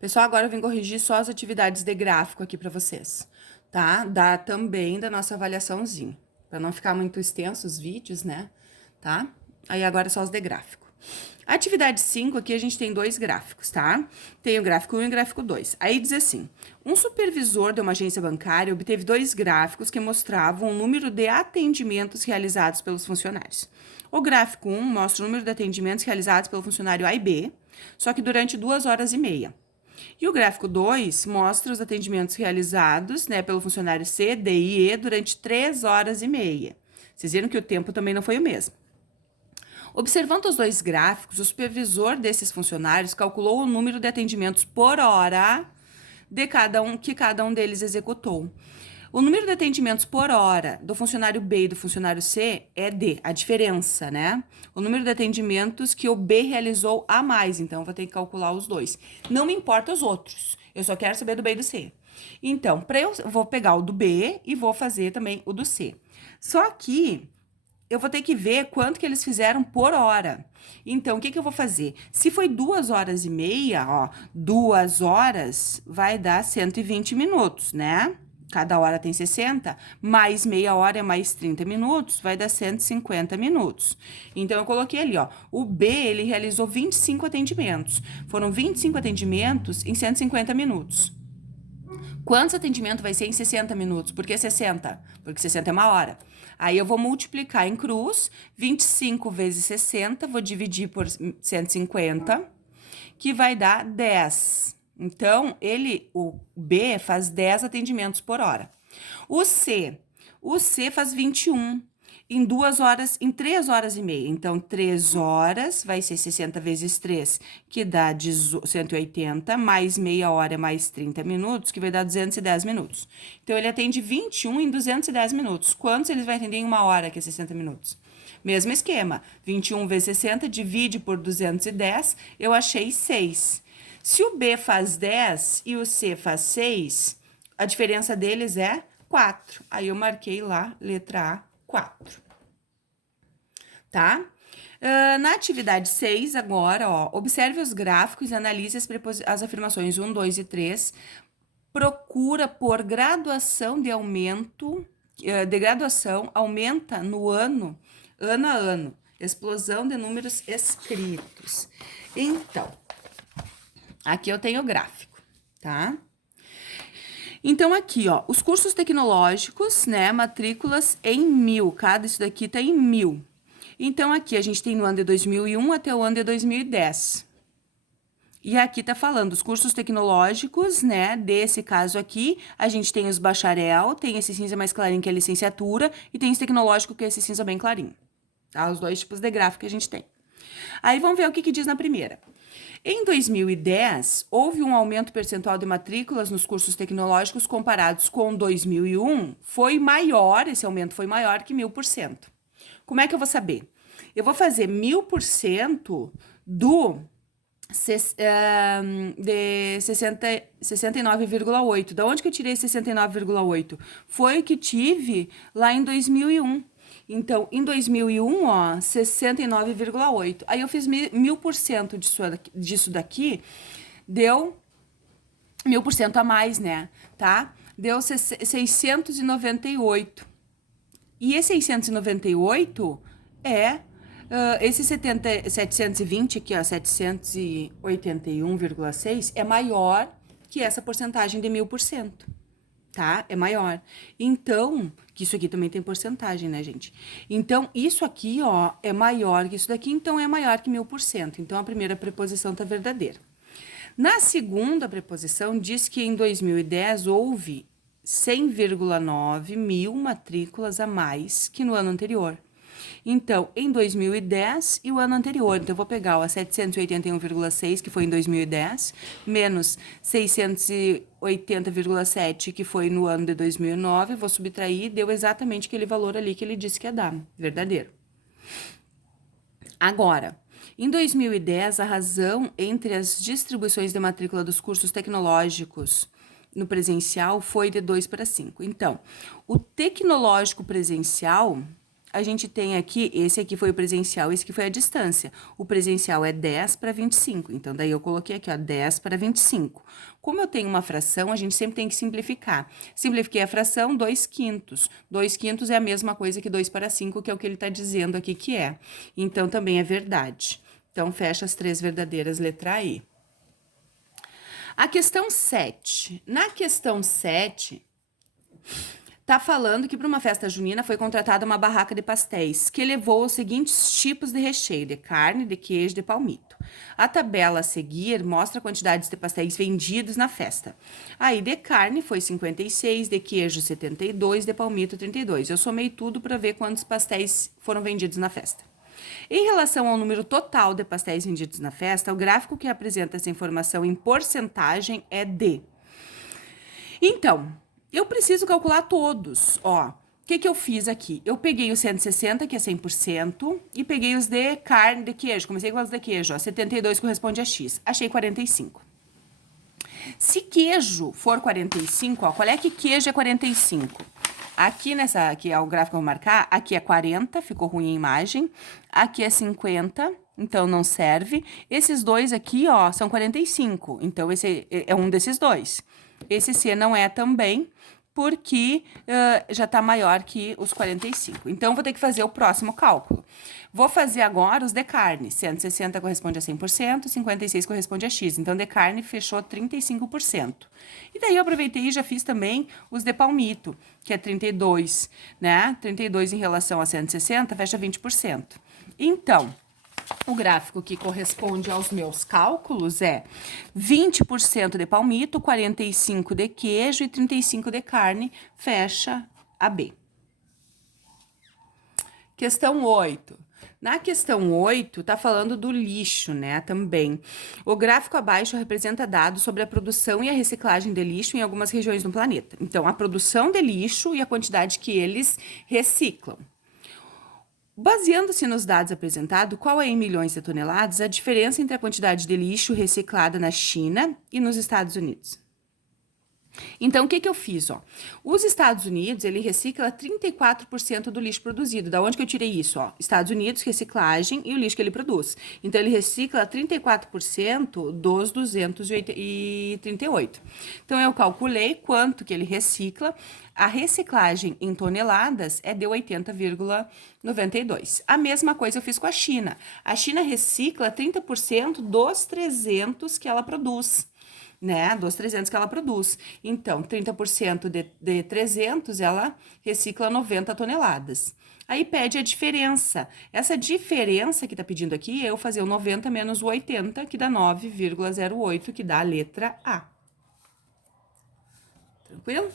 Pessoal, agora eu vim corrigir só as atividades de gráfico aqui para vocês, tá? Dá também da nossa avaliaçãozinha, para não ficar muito extenso os vídeos, né? Tá? Aí agora é só os de gráfico. Atividade 5, aqui a gente tem dois gráficos, tá? Tem o gráfico 1 e o gráfico 2. Aí diz assim: um supervisor de uma agência bancária obteve dois gráficos que mostravam o número de atendimentos realizados pelos funcionários. O gráfico 1 mostra o número de atendimentos realizados pelo funcionário A e B, só que durante 2 horas e meia. E o gráfico 2 mostra os atendimentos realizados, né, pelo funcionário C, D e E durante 3 horas e meia. Vocês viram que o tempo também não foi o mesmo. Observando os dois gráficos, o supervisor desses funcionários calculou o número de atendimentos por hora de cada um deles executou. O número de atendimentos por hora do funcionário B e do funcionário C é D, a diferença, né? O número de atendimentos que o B realizou a mais, então eu vou ter que calcular os dois. Não me importa os outros, eu só quero saber do B e do C. Então, eu vou pegar o do B e vou fazer também o do C. Só que eu vou ter que ver quanto que eles fizeram por hora. Então, o que eu vou fazer? Se foi 2 horas e meia, ó, 2 horas vai dar 120 minutos, né? Cada hora tem 60, mais meia hora é mais 30 minutos, vai dar 150 minutos. Então, eu coloquei ali, ó, o B, ele realizou 25 atendimentos. Foram 25 atendimentos em 150 minutos. Quantos atendimentos vai ser em 60 minutos? Por que 60? Porque 60 é uma hora. Aí eu vou multiplicar em cruz, 25 vezes 60, vou dividir por 150, que vai dar 10. Então, o B faz 10 atendimentos por hora. O C faz 21 em 3 horas e meia. Então, 3 horas vai ser 60 vezes 3, que dá 180, mais meia hora mais 30 minutos, que vai dar 210 minutos. Então, ele atende 21 em 210 minutos. Quantos eles vai atender em uma hora, que é 60 minutos? Mesmo esquema, 21 vezes 60, divide por 210, eu achei 6. Se o B faz 10 e o C faz 6, a diferença deles é 4. Aí eu marquei lá, letra A, 4. Tá? Na atividade 6, agora, ó, observe os gráficos e analise as afirmações 1, 2 e 3. Procura por graduação de aumento, de graduação, aumenta no ano a ano. Explosão de números escritos. Então, aqui eu tenho o gráfico, tá? Então, aqui, ó, os cursos tecnológicos, né, matrículas em 1000, cada isso daqui tá em 1000. Então, aqui a gente tem no ano de 2001 até o ano de 2010. E aqui tá falando os cursos tecnológicos, né, desse caso aqui, a gente tem os bacharel, tem esse cinza mais clarinho que é a licenciatura, e tem esse tecnológico que é esse cinza bem clarinho. Tá? Os dois tipos de gráfico que a gente tem. Aí, vamos ver o que diz na primeira. Em 2010, houve um aumento percentual de matrículas nos cursos tecnológicos comparados com 2001, foi maior, esse aumento foi maior que 1000%. Como é que eu vou saber? Eu vou fazer 1000% de 69,8. Da onde que eu tirei 69,8? Foi o que tive lá em 2001. Então, em 2001, ó, 69,8. Aí eu fiz 1000% disso daqui, deu 1000% a mais, né? Tá? Deu 698. E esse 698 é esse 720 aqui, ó, 781,6 é maior que essa porcentagem de 1000%. Tá? É maior. Então, que isso aqui também tem porcentagem, né, gente? Então, isso aqui, ó, é maior que isso daqui, então é maior que 1000%. Então, a primeira preposição tá verdadeira. Na segunda preposição, diz que em 2010 houve 100,9 mil matrículas a mais que no ano anterior. Então, em 2010 e o ano anterior. Então, eu vou pegar o 781,6, que foi em 2010, menos 680,7, que foi no ano de 2009, vou subtrair, deu exatamente aquele valor ali que ele disse que ia dar. Verdadeiro. Agora, em 2010, a razão entre as distribuições de matrícula dos cursos tecnológicos no presencial foi de 2 para 5. Então, o tecnológico presencial, a gente tem aqui, esse aqui foi o presencial, esse aqui foi a distância. O presencial é 10 para 25, então daí eu coloquei aqui, ó, 10 para 25. Como eu tenho uma fração, a gente sempre tem que simplificar. Simplifiquei a fração, 2/5. 2/5 é a mesma coisa que 2 para 5, que é o que ele está dizendo aqui que é. Então, também é verdade. Então, fecha as 3 verdadeiras, letra E. A questão 7. Na questão 7... tá falando que para uma festa junina foi contratada uma barraca de pastéis, que levou os seguintes tipos de recheio, de carne, de queijo, de palmito. A tabela a seguir mostra quantidades de pastéis vendidos na festa. Aí, de carne foi 56, de queijo 72, de palmito 32. Eu somei tudo para ver quantos pastéis foram vendidos na festa. Em relação ao número total de pastéis vendidos na festa, o gráfico que apresenta essa informação em porcentagem é de. Então, eu preciso calcular todos, ó. O que eu fiz aqui? Eu peguei os 160, que é 100%, e peguei os de carne, de queijo. Comecei com os de queijo, ó. 72 corresponde a X. Achei 45. Se queijo for 45, ó, qual é que queijo é 45? Aqui nessa, aqui é o gráfico que eu vou marcar, aqui é 40, ficou ruim a imagem. Aqui é 50, então não serve. Esses dois aqui, ó, são 45, então esse é um desses dois. Esse C não é também, porque já tá maior que os 45. Então, vou ter que fazer o próximo cálculo. Vou fazer agora os de carne. 160 corresponde a 100%, 56 corresponde a X. Então, de carne fechou 35%. E daí, eu aproveitei e já fiz também os de palmito, que é 32, né? 32 em relação a 160, fecha 20%. Então, o gráfico que corresponde aos meus cálculos é 20% de palmito, 45% de queijo e 35% de carne, fecha a B. Questão 8. Na questão 8, tá falando do lixo, né, também. O gráfico abaixo representa dados sobre a produção e a reciclagem de lixo em algumas regiões do planeta. Então, a produção de lixo e a quantidade que eles reciclam. Baseando-se nos dados apresentados, qual é em milhões de toneladas a diferença entre a quantidade de lixo reciclada na China e nos Estados Unidos? Então, o que eu fiz, ó? Os Estados Unidos, ele recicla 34% do lixo produzido. Da onde que eu tirei isso, ó? Estados Unidos, reciclagem e o lixo que ele produz. Então, ele recicla 34% dos 238. Então, eu calculei quanto que ele recicla. A reciclagem em toneladas é de 80,92. A mesma coisa eu fiz com a China. A China recicla 30% dos 300 que ela produz, né, dos 300 que ela produz. Então, 30% de 300, ela recicla 90 toneladas. Aí pede a diferença. Essa diferença que tá pedindo aqui, eu fazer o 90 menos o 80, que dá 9,08, que dá a letra A. Tranquilo?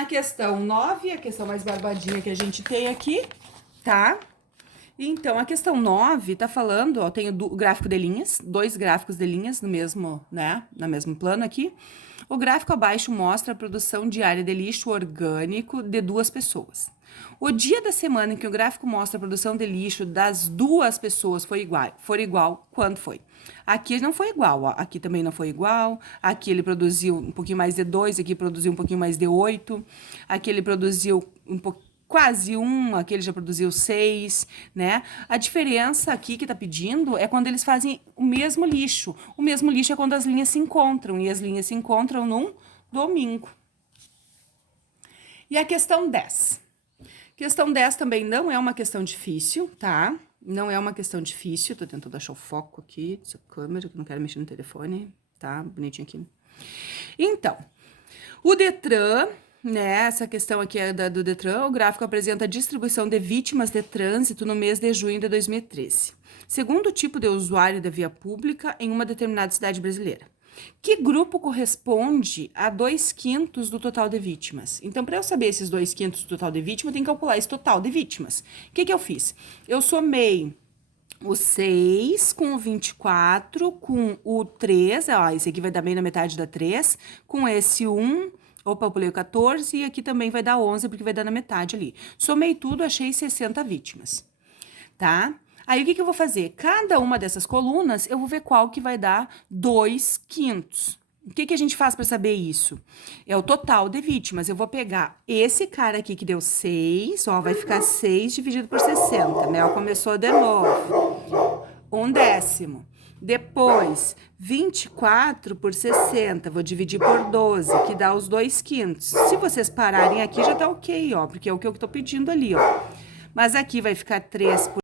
A questão 9, a questão mais barbadinha que a gente tem aqui, tá? Então, a questão 9 tá falando, ó, tem o gráfico de linhas, 2 gráficos de linhas no mesmo, né, no mesmo plano aqui. O gráfico abaixo mostra a produção diária de lixo orgânico de 2 pessoas. O dia da semana em que o gráfico mostra a produção de lixo das 2 pessoas for igual, quando foi? Aqui não foi igual, ó, aqui também não foi igual, aqui ele produziu um pouquinho mais de 2, aqui produziu um pouquinho mais de 8, aqui ele produziu quase 1, aqui ele já produziu 6, né? A diferença aqui que tá pedindo é quando eles fazem o mesmo lixo. O mesmo lixo é quando as linhas se encontram, e as linhas se encontram num domingo. E a questão 10. Questão 10 também não é uma questão difícil, tá? Não é uma questão difícil, tô tentando achar o foco aqui dessa câmera, que eu não quero mexer no telefone, tá? Bonitinho aqui. Então, o Detran, né, essa questão aqui é do Detran, o gráfico apresenta a distribuição de vítimas de trânsito no mês de junho de 2013, segundo o tipo de usuário da via pública em uma determinada cidade brasileira. Que grupo corresponde a 2/5 do total de vítimas? Então, para eu saber esses 2/5 do total de vítimas, eu tenho que calcular esse total de vítimas. O que eu fiz? Eu somei o 6 com o 24, com o 3, ó, esse aqui vai dar bem na metade da 3, com esse 1... Opa, eu pulei o 14 e aqui também vai dar 11, porque vai dar na metade ali. Somei tudo, achei 60 vítimas, tá? Aí, o que eu vou fazer? Cada uma dessas colunas, eu vou ver qual que vai dar 2/5, O que que a gente faz para saber isso? É o total de vítimas. Eu vou pegar esse cara aqui que deu 6, ó, vai ficar 6 dividido por 60. Mel começou de novo. 1/10. Depois, 24 por 60, vou dividir por 12, que dá os 2/5. Se vocês pararem aqui, já tá ok, ó, porque é o que eu tô pedindo ali, ó. Mas aqui vai ficar 3